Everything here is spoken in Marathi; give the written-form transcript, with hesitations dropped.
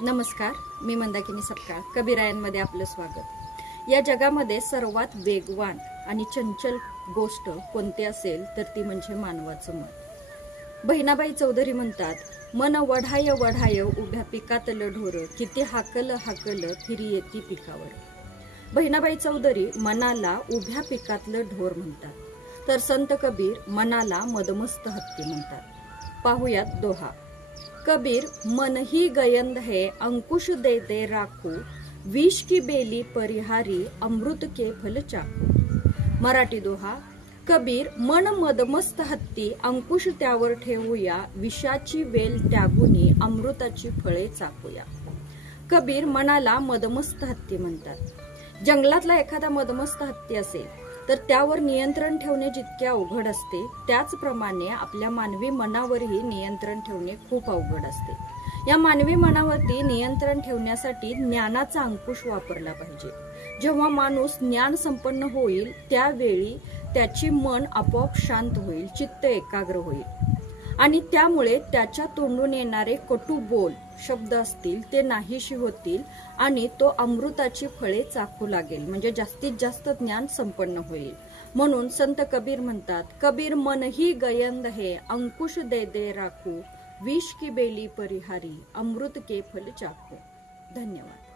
नमस्कार, मी मंदाकिनी सपकाळ. कबीरायांमध्ये आपलं स्वागत. या जगामध्ये सर्वात वेगवान आणि चंचल गोष्ट कोणती असेल तर ती म्हणजे मानवाचं मन. बहिणाबाई चौधरी म्हणतात, मन वढाय वढाय उभ्या पिकातलं ढोर, किती हाकल हाकल फिरी येती पिकावर. बहिणाबाई चौधरी मनाला उभ्या पिकातलं ढोर म्हणतात, तर संत कबीर मनाला मदमस्त हत्ती म्हणतात. पाहुयात दोहा. कबीर मन ही गयंद है अंकुश दे दे राखू, विष की बेली परिहारी अमृत के फल चाकू. मराठी दोहा. कबीर मन मदमस्त हत्ती, अंकुश त्यावर ठेवूया, विषाची वेल त्यागुनी अमृताची फळे चाकूया. कबीर मनाला मदमस्त हत्ती म्हणतात. जंगलातला एखादा मदमस्त हत्ती असेल तर त्यावर नियंत्रण ठेवणे जितके अवघड असते, त्याचप्रमाणे आपल्या मानवी मनावरही नियंत्रण ठेवणे खूप अवघड असते. या मानवी मनावरती नियंत्रण ठेवण्यासाठी ज्ञानाचा अंकुश वापरला पाहिजे. जेव्हा माणूस ज्ञान संपन्न होईल त्यावेळी त्याची मन आपोआप शांत होईल, चित्त एकाग्र होईल आणि त्यामुळे त्याच्या तोंडून येणारे कटू बोल शब्द असतील ते नाहीशी होतील आणि तो अमृताची फळे चाखू लागेल, म्हणजे जास्तीत जास्त ज्ञान संपन्न होईल. म्हणून संत कबीर म्हणतात, कबीर मन ही गयंद है अंकुश दे दे राखू, विष की बेली परिहारी अमृत के फल चाखू. धन्यवाद.